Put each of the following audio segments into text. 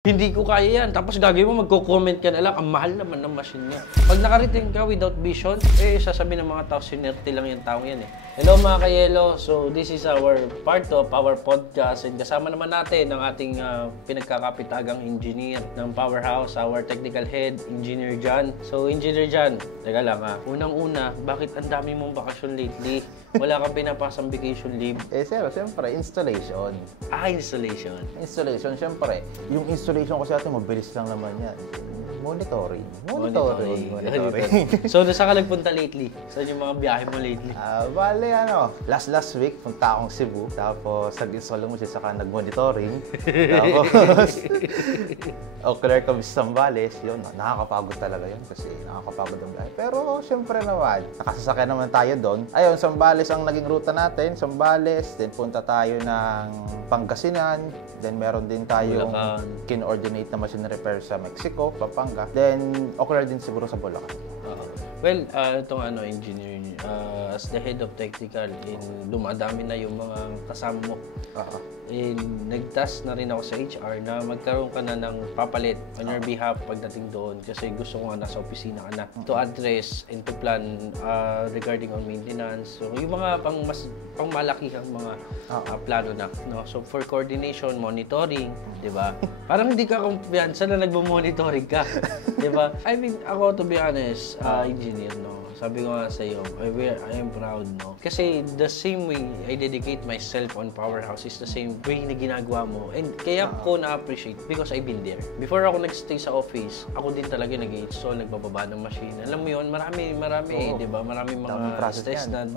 Hindi ko kaya yan. Tapos gagawin mo, magko-comment ka na lang, ang mahal naman ng machine niya. Pag nakarating ka without vision, sasabihin ng mga tao, sinerte lang yung tao yan eh. Hello mga kayelo, so this is our part of our podcast and kasama naman natin ang ating pinagkakapitagang engineer ng Powerhouse, our technical head, Engineer John. So Engineer John, teka lang unang-una, bakit ang dami mong bakasyon lately? Wala kang pinapasang vacation leave? Siyempre, installation. Installation. Installation, siyempre. Yung installation kasi natin, mabilis lang naman yan. Monitoring. So, saan ka nagpunta lately? Saan yung mga biyahe mo lately? Bale, last week, punta akong Cebu. Tapos, nag-install mo siya, saka nag-monitoring. Tapos, clear kami sa Zambales. Yun, nakakapagod talaga yun kasi nakakapagod ang biyahe. Pero, syempre naman, nakasasakyan naman tayo doon. Ayun, Zambales ang naging ruta natin. Zambales, then punta tayo ng Pangasinan. Then, meron din tayong kin-ordinate na machine repair sa Mexico, Pampanga. Then, okay din siguro sa Bulacan. Well, itong engineer, as the head of technical, dumadami na yung mga kasama mo. Nag-task na rin ako sa HR na magkaroon ka na ng papalit on your behalf pagdating doon kasi gusto ko nga nasa opisina ka na to address and to plan regarding on maintenance. So, yung mga pangmalakihang mga plano na. No? So, for coordination, monitoring, di ba? Parang hindi ka kumpiyansa na nagmo-monitoring ka. Di ba? I mean, ako to be honest, engineer, no? Sabi ko nga sa iyo, I am proud, no? Kasi the same way I dedicate myself on Powerhouse is the same way na ginagawa mo. And kaya ko na-appreciate because I've been there. Before ako nag-stay sa office, ako din talaga nag-install, nagbababa ng machine. Alam mo yun, marami, di ba? Maraming mga stress na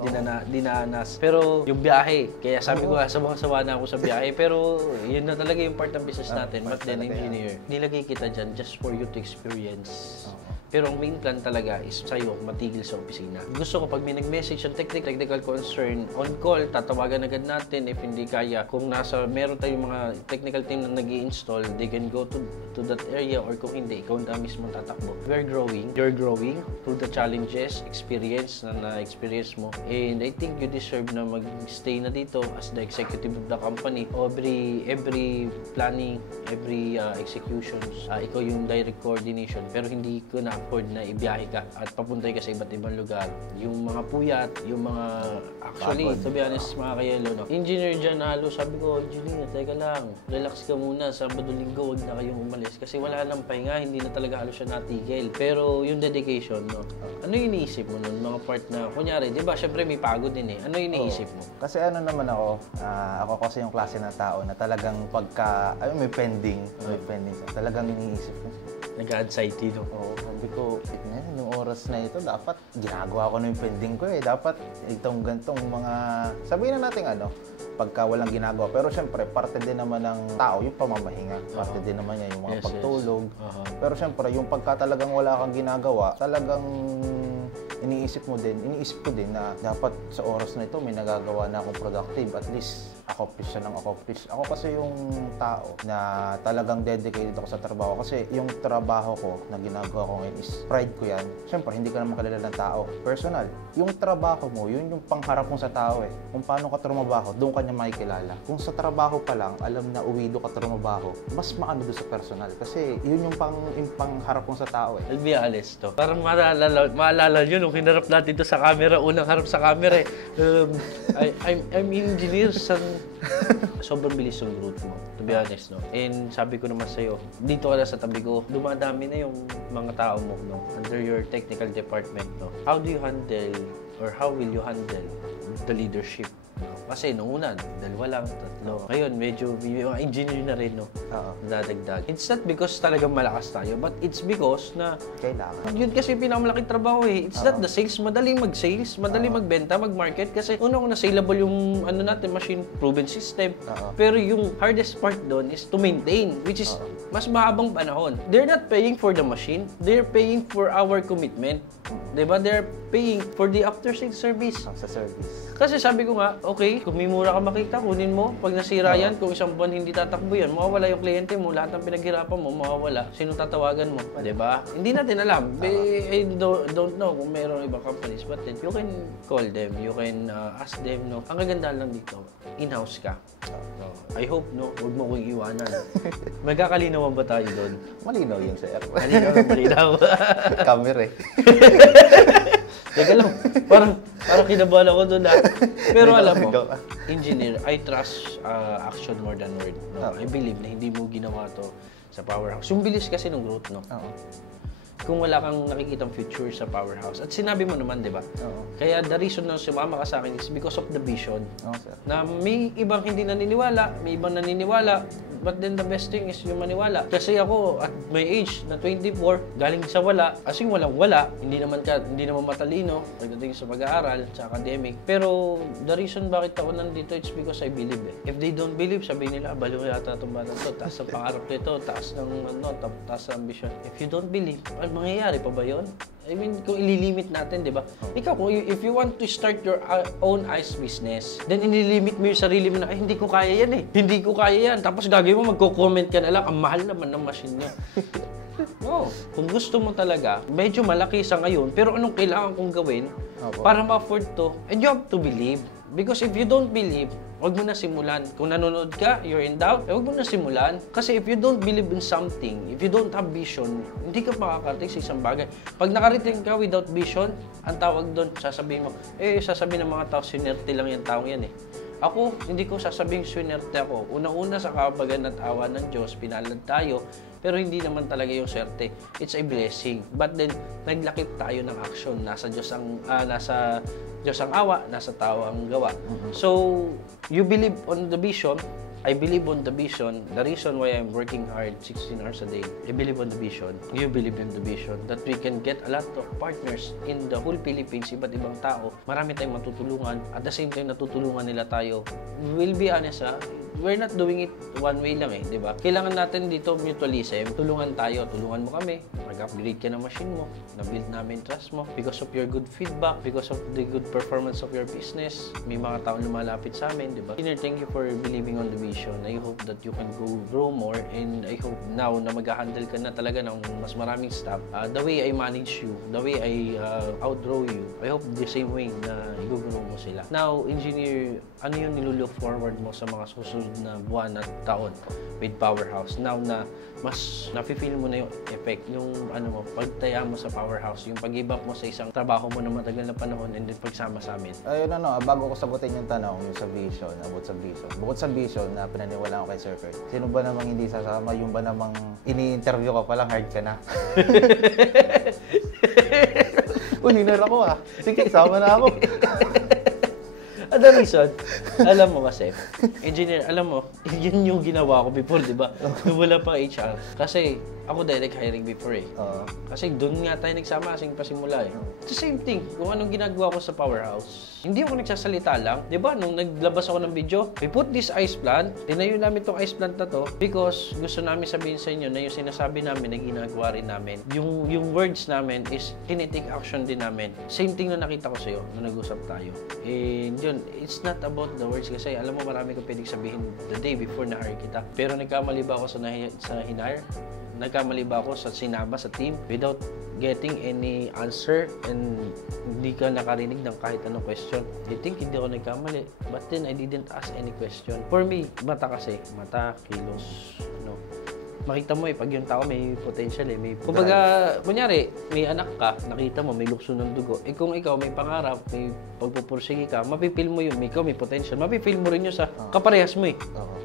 dinanas. Pero yung biyahe, kaya sabi ko nga, sawa na ako sa biyahe. Pero yun na talaga yung part ng business natin. But then, engineer, nilagay kita dyan just for you to experience. Pero ang main plan talaga is sa'yo matigil sa opisina. Gusto ko pag may nag-message ang technical concern, on call, tatawagan agad natin if hindi kaya. Kung meron tayong mga technical team na nag-i-install, they can go to that area or kung hindi, ikaw na mismo tatakbo. We're growing. You're growing through the challenges, experience na na-experience mo. And I think you deserve na mag-stay na dito as the executive of the company. Every planning, every executions, ikaw yung direct coordination. Pero hindi ko na afford na ibiyahe ka at papuntay ka sa iba't ibang lugar. Yung mga puyat, yung mga actually, to be honest, mga kayelo, no? Engineer dyan, sabi ko, engineer, teka lang, relax ka muna, Sabado, Linggo, huwag na kayong umalis kasi wala nang pahinga, hindi na talaga halos siya natigil. Pero yung dedication, no? Ano yung iniisip mo nun? Mga part na, kunyari, di ba, syempre may pagod din eh. Ano yung iniisip mo? Kasi naman ako kasi yung klase ng tao na talagang pagka, may pending, talagang iniisip ko. Nag-anxiety, no? Oo, sabi ko, yung oras na ito, dapat ginagawa ko na yung pending ko eh. Dapat itong gantong mga, sabihin na natin pagka walang ginagawa. Pero syempre, parte din naman ng tao, yung pamamahinga. Parte din naman yan, yung mga pagtulog. Pero syempre, yung pagka talagang wala kang ginagawa, talagang iniisip ko din na dapat sa oras na ito may nagagawa na akong productive. At least, accomplish siya ng accomplish. Ako kasi yung tao na talagang dedicated ako sa trabaho. Kasi yung trabaho ko na ginagawa ko ngayon is pride ko yan. Siyempre, hindi ka naman kilala ng tao. Personal. Yung trabaho mo, yun yung pangharap mo sa tao eh. Kung paano ka trumabaho, doon ka niya makikilala. Kung sa trabaho pa lang, alam na uwido ka trumabaho, mas maano doon sa personal. Kasi yun yung pangharap mo sa tao eh. I'll be honest to. Parang maalala yun nung hinarap natin to sa camera. Unang harap sa camera eh. I'm engineer sa sobrang bilis yung growth mo, to be honest, no? And sabi ko naman sa'yo, dito ka na sa tabi ko, dumadami na yung mga tao mo, no? Under your technical department, no? How do you handle, or how will you handle the leadership? No? Kasi nung una, 2 lang, 3. Ngayon, medyo engineer na rin, no? Dadagdag. It's not because talagang malakas tayo, but it's because na kailangan. Yun kasi pinakamalaking trabaho eh. It's not the sales. Madaling mag-sales, madaling magbenta, mag-market. Kasi una saleable yung natin, machine proven system. Pero yung hardest part doon is to maintain, which is mas mahabang panahon. They're not paying for the machine. They're paying for our commitment. Diba? They're paying for the after-sales service. Sa service. Kasi sabi ko nga, okay, kung may mura ka makita, kunin mo. Pag nasira yan, kung isang buwan hindi tatakbo yan, mawawala yung kliyente mo, lahat ng pinaghirapan mo, mawawala. Sino tatawagan mo? Diba? Hindi natin alam. I don't know kung mayroong ibang companies, but then you can call them, you can ask them, no? Ang kagandahan lang dito, in-house ka. No. I hope, no, huwag mo kong iwanan. Magkakalinawan ba tayo doon? Malinaw yun, sir. Malinaw. Camera eh. Teka lang, parang kinabahan ako doon Pero alam mo, engineer, I trust action more than word. No? I believe na hindi mo ginawa to sa powerhouse. Yung bilis kasi ng growth, no? Kung wala kang nakikitang future sa powerhouse. At sinabi mo naman, di ba? Kaya the reason na sumama ka sa akin is because of the vision. Sir. Na may ibang hindi naniniwala, may ibang naniniwala, but then the best thing is yung maniwala. Kasi ako, at my age, na 24, galing sa wala, asing walang-wala, hindi naman matalino pagdating sa pag-aaral, sa academic. Pero the reason bakit ako nandito, it's because I believe eh. If they don't believe, sabihin nila, baliw yata itong batang to, taas ng pangarap nito, taas ng taas ng ambition. If you don't believe, mangyayari pa ba yun? I mean, kung ililimit natin, di ba? Ikaw, if you want to start your own ice business, then ililimit mo yung sarili mo na, ay, hindi ko kaya yan eh. Hindi ko kaya yan. Tapos gagawin mo, magko-comment ka na lang, ang mahal naman ng machine niya. No. Kung gusto mo talaga, medyo malaki sa ngayon, pero anong kailangan kong gawin para ma-afford to? And you have to believe. Because if you don't believe, huwag mo na simulan. Kung nanonood ka, you're in doubt, huwag mo na simulan. Kasi if you don't believe in something, if you don't have vision, hindi ka makakarating sa isang bagay. Pag nakarating ka without vision, ang tawag doon, sasabihin mo, sasabihin ng mga tao, swinerte lang yung taong yan eh. Ako, hindi ko sasabing swinerte ako. Unang-una sa kabagan at awa ng Diyos, pinalad tayo, pero hindi naman talaga yung swerte. It's a blessing. But then, naglakip tayo ng action. Nasa Diyos ang awa, nasa tao ang gawa. So, you believe on the vision, I believe on the vision. The reason why I'm working hard 16 hours a day, I believe on the vision. You believe in the vision that we can get a lot of partners in the whole Philippines, iba't ibang tao. Marami tayong matutulungan. At the same time, natutulungan nila tayo. We'll be honest, we're not doing it one way lang eh, di ba? Kailangan natin dito mutualism. Tulungan tayo, tulungan mo kami. Mag-upgrade ka ng machine mo. Na-build namin trust mo. Because of your good feedback, because of the good performance of your business, may mga taong lumalapit sa amin, di ba? Thank you for believing on the vision. I hope that you can grow more, and I hope now na mag-handle ka na talaga ng mas maraming staff. The way I manage you, the way I outgrow you, I hope the same way na i-grow mo sila. Now, engineer, ano yung nilulook forward mo sa mga susunod na buwan at taon with Powerhouse? Now na mas nafe-feel mo na yung effect, yung pagtaya mo sa Powerhouse, yung pag-give up mo sa isang trabaho mo na matagal na panahon, and then pagsama sa amin. Ayun bago ko sagutin yung tanong, yung sa vision, about sa vision. Bukod sa vision na pinaniwala ko kay Sir Kurt, sino ba namang hindi sasama? Yung ba namang ini-interview ka pa lang, hard ka na? Winner ako Sige, sama na ako. The reason, alam mo kasi, engineer, alam mo, yun yung ginawa ko before, di ba? Nung wala pang HR. Kasi ako direct hiring before eh. Kasi doon nga tayo nagsama kasing pasimula eh. It's the same thing, kung anong ginagawa ko sa Powerhouse. Hindi ako nagsasalita lang. Di ba, nung naglabas ako ng video, we put this ice plant, tinayo namin tong ice plant na to because gusto namin sabihin sa inyo na yung sinasabi namin na ginagawa rin namin. Yung words namin is tinitake action din namin. Same thing na nakita ko sa'yo nung nag-usap tayo. And yun, it's not about the words kasi alam mo marami kong pwedeng sabihin the day before na hire kita. Pero nagkamali ba ako sa hinire? Nagkamali ba ako sa sinama sa team without getting any answer and hindi ka nakarinig ng kahit anong question? I think hindi ako nagkamali. But then I didn't ask any question. For me, mata kasi. Mata, kilos, makita mo pag yung tao may potential may kumbaga, kunyari, may anak ka, nakita mo, may lukso ng dugo. Kung ikaw may pangarap, may pagpupursige ka, mapipil mo yun, ikaw may potential, mapipil mo rin yun sa kaparehas mo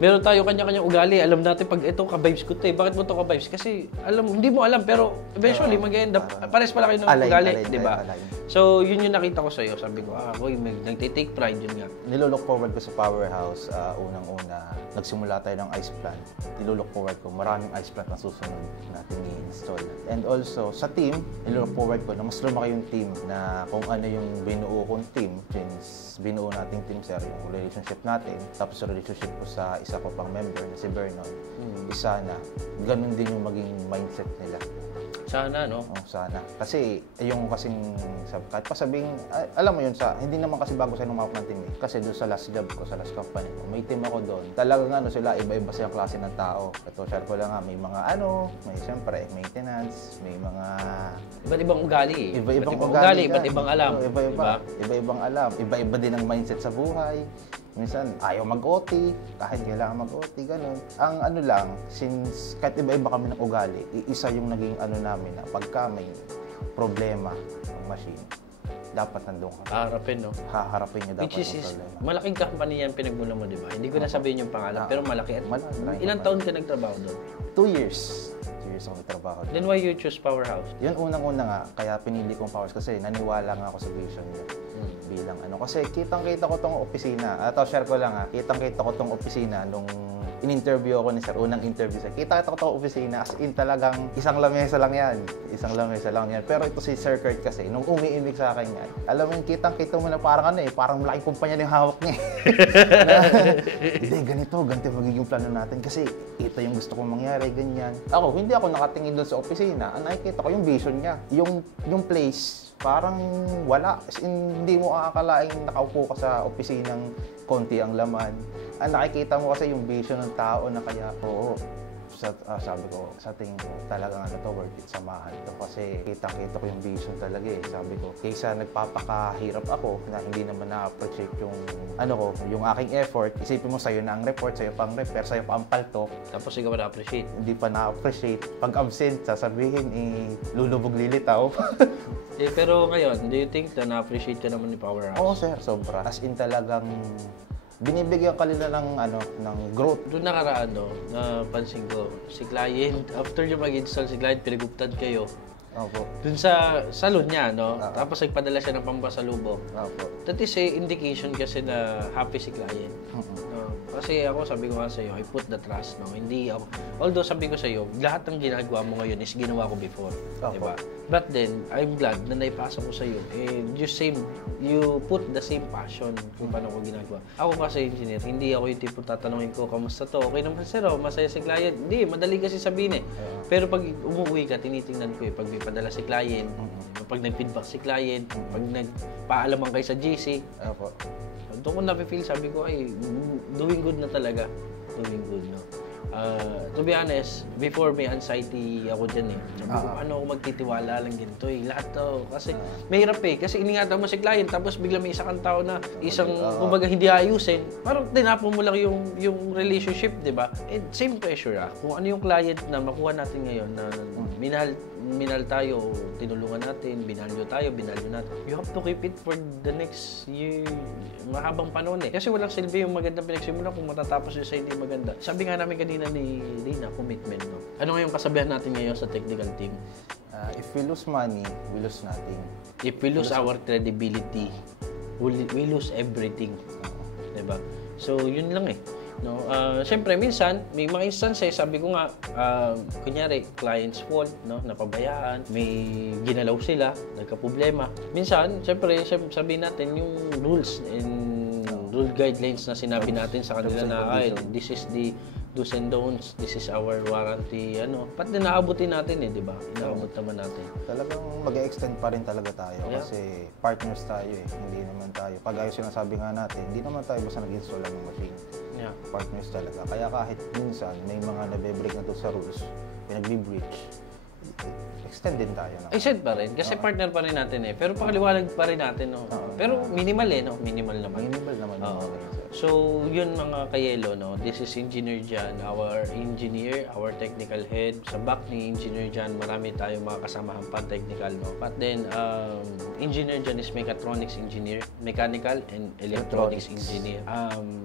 Meron tayo kanya-kanyang ugali, alam natin pag ito ka-vibes ko bakit mo ito ka-vibes? Kasi, hindi mo alam, pero eventually, mag-end up, pares pala kayo ng ugali, di ba? So, yun yung nakita ko sa'yo. Sabi ko, boy, nagtitake pride yun nga. Nilook forward ko sa Powerhouse, unang-una, nagsimula tayo ng ice plant. Nilook forward ko, maraming ice plant na susunod natin i-install. And also, sa team, nilook forward ko na mas lumaki yung team na kung ano yung binuo kong team, since binuo nating team, sir, yung relationship natin, tapos relationship ko sa isa ko pang member na si Vernon, isa na, ganun din yung maging mindset nila. Sana, no? Oh, sana. Kasi yung kasing kahit pa sabing alam mo yun hindi naman kasi bago sa numawak ng team eh. Kasi doon sa last job ko, sa last company ko, may team ako doon. Talagang sila iba-iba silang klase ng tao. Ito share ko lang may mga may siyempre maintenance, may mga Iba't ibang ugali eh. Iba-ibang ugali, iba't ibang alam. Iba-ibang alam. Iba-iba din ang mindset sa buhay. Minsan, ayaw mag-OT, kahit kailangan mag-OT, ganun. Ang lang, since kahit iba-iba kami ng ugali, isa yung naging namin na pagka may problema ng machine, dapat nandun ka. Haharapin, no? Haharapin niya dapat yung problema. Malaking company yan pinagmula mo, di ba? Hindi ko na sabihin yung pangalan, pero malaki. Ilang taon ka nagtrabaho doon? 2 years. 2 years ako nagtrabaho doon. Then why you choose Powerhouse? Yun unang-una nga, kaya pinili kong Powerhouse kasi naniwala nga ako sa vision niya. Bilang kasi kitang-kita ko tong opisina. Share ko lang kitang-kita ko tong opisina nung in-interview ako ni Sir, unang interview sa. Kita ko tong opisina as in talagang isang lamesa lang yan. Isang lamesa lang yan. Pero ito si Sir Kurt kasi, nung umiimik sa akin yan, alam mo yung kitang-kita mo na parang parang malaking kumpanya na yung hawak niya. Hindi, ganito magiging plano natin kasi ito yung gusto kong mangyari, ganyan. Hindi ako nakatingin doon sa opisina. Ang nakikita ko yung vision niya. Yung place, parang wala. Hindi mo aakalaing nakaupo ka sa opisinang konti ang laman. Ang nakikita mo kasi yung vision ng tao na kaya, sabi ko, sa tingin ko, talagang worth it, samahan to. Kasi kitang-kita ko yung vision talaga eh. Sabi ko, kaysa nagpapakahirap ako na hindi naman na-appreciate yung, yung aking effort. Isipin mo, sa'yo na ang report, sa'yo pa ang repair, sa'yo pa ang paltok. Tapos ikaw ba na-appreciate? Hindi pa na-appreciate. Pag absent, sasabihin, lulubog lilitaw. Pero ngayon, do you think na na-appreciate ka naman ni Powerhouse? Oo, sir, sobra. As in talagang binibigyan ka nila ng growth. Doon nakaraan, napansin ko, si client, after yung mag-install si client, pinaguptan kayo. Opo. Doon sa salon niya, Tapos nagpadala siya ng pampasalubong. Opo. That is a indication kasi na happy si client. Kasi ako, sabi ko nga sa'yo, I put the trust, Hindi ako, although sabi ko sa'yo, lahat ng ginagawa mo ngayon is ginawa ko before. Diba? But then, I'm glad na naipasa ko sa'yo. You put the same passion kung paano ko ginagawa. Ako kasi engineer, hindi ako yung tipo tatanungin ko, kamusta to? Okay naman sir, masaya si client. Hindi, madali kasi sabihin eh. Pero pag umuwi ka, tinitingnan ko pag may padala si client, pag nag-feedback si client, pag nagpaalaman kayo sa GC. Doon ko na-feel, sabi ko, doing good na talaga. Doing good, to be honest, before may anxiety ako dyan Sabi ko, paano ako magtitiwala lang ganito Lahat to. Kasi mahirap Kasi iningatan mo si client, tapos bigla may isa kang tao na kumbaga hindi ayusin. Parang tinapon mo lang yung relationship, di ba? Same pressure Kung ano yung client na makuha natin ngayon na minahal tayo, tinulungan natin, binalyo natin. You have to keep it for the next year, mahabang panahon Kasi walang silbi yung magandang pinagsimulan kung matatapos yung sa hindi maganda. Sabi nga namin kanina ni Rina, commitment. Ano nga yung kasabihan natin ngayon sa technical team? If we lose money, we lose nothing. If we lose our credibility, we lose everything. Diba? So, yun lang Siyempre, minsan, may mga instances, sabi ko nga, kunyari, client's fault, napabayaan, may ginalaw sila, nagka-problema. Minsan, siyempre, sabihin natin yung rules and rule guidelines na sinabi natin sa kanila na, this is the do's and don'ts, this is our warranty, Ba't naabutin natin di ba? Inaabot naman natin. Talagang mag-extend pa rin talaga tayo kasi partners tayo Hindi naman tayo, pag ayos sinasabi nga natin, hindi naman tayo basta nag-install ng machine. Partners talaga. Kaya kahit minsan may mga nabe-break na to sa rules, pinagbi-breach, extend din tayo. Extend pa rin, kasi partner pa rin natin Pero pakaliwanag pa rin natin, Pero minimal Minimal naman. Minimal naman. So, yun mga kayelo, This is Engineer Jan, our engineer, our technical head. Sa back ni Engineer Jan, marami tayong mga kasamahan pa technical, But then, Engineer Jan is mechatronics engineer, mechanical and electronics engineer.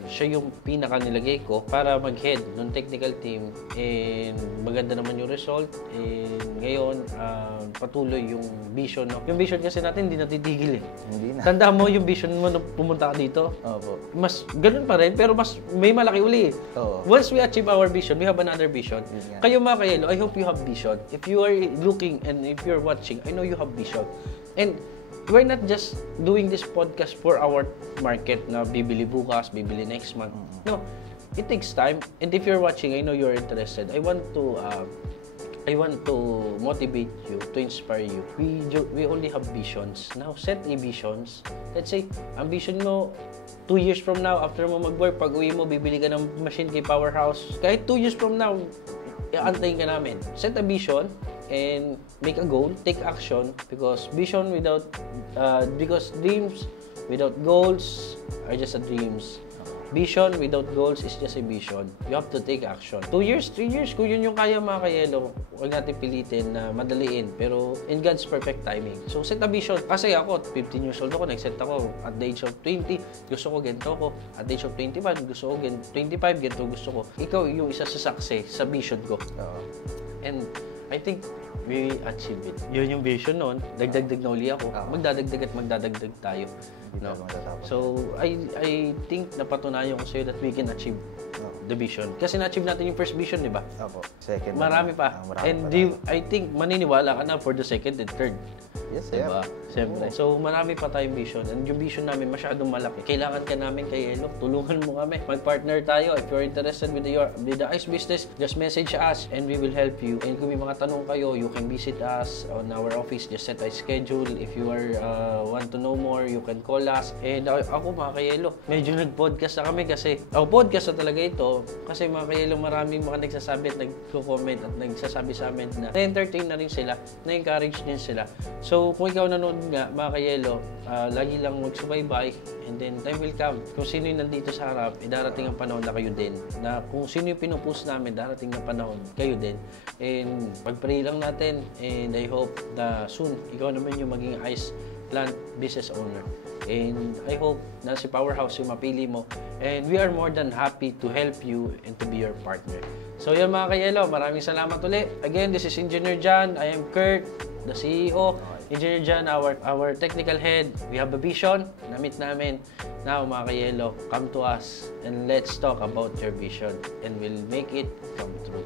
Siya yung pinaka nilagay ko para mag-head ng technical team and maganda naman yung result. And ngayon, patuloy yung vision, Yung vision kasi natin hindi natitigil Hindi na. Tandaan mo yung vision mo nung pumunta ka dito. Opo. Mas ganun pa rin, pero mas may malaki uli Once we achieve our vision, we have another vision. Kayo mga kayelo, I hope you have vision. If you are looking and if you're watching, I know you have vision. And we're not just doing this podcast for our market na bibili bukas, bibili next month. No, it takes time. And if you're watching, I know you're interested. I want to I want to motivate you, to inspire you. We only have visions. Now, set a visions. Let's say, ang vision mo, 2 years from now, after mo mag-work, pag uwi mo, bibili ka ng machine kay Powerhouse. Kahit 2 years from now, aantayin ka namin. Set a vision and make a goal, take action, because dreams without goals are just a dreams. Vision without goals is just a vision. You have to take action. 2 years, 3 years, kung yun yung kaya mga ka-yellow, huwag natin pilitin na madaliin. Pero in God's perfect timing. So set a vision. Kasi ako, 15 years old ako, nag-set ako. At the age of 20, gusto ko ganito ko. At the age of 25, gusto ko 25, ganito gusto ko. Ikaw yung isa sa success sa vision ko. And I think we achieve it. Yun yung vision noon. Dagdag na uli ako. Magdadagdag at magdadagdag tayo. No? So, I think napatunayan ko sa'yo that we can achieve the vision. Kasi na-achieve natin yung first vision, di ba? Opo. Second. Marami pa. And I think maniniwala ka na for the second and third. Yes, sir. Diba? Siyempre. So, marami pa tayong vision. And yung vision namin masyadong malaki. Kailangan ka namin kay Elo. Tulungan mo kami. Mag-partner tayo. If you're interested with the ice business, just message us and we will help you. And kung may mga tanong kayo, you can visit us on our office. Just set a schedule. If you want to know more, you can call us. And ako mga kayelo, medyo nag-podcast na kami kasi, podcast na talaga ito. Kasi mga kayelo, maraming mga nagsasabi at nagko-comment at nagsasabi sa amin na na-entertain na rin sila, na-encourage din sila. So, kung ikaw nanonood nga, mga kayelo, lagi lang magsubaybay and then time will come. Kung sino yung nandito sa harap, darating ang panahon na kayo din. Na kung sino yung pinupost namin, darating ang panahon, kayo din. And pag-pray lang natin and I hope na soon, ikaw naman yung maging ice plant business owner. And I hope na si Powerhouse yung mapili mo. And we are more than happy to help you and to be your partner. So yan mga kayelo, maraming salamat ulit. Again, this is Engineer John. I am Kurt, the CEO. Engineer John, our technical head. We have a vision. Na-meet namin. Now mga kayelo, come to us and let's talk about your vision and we'll make it come true.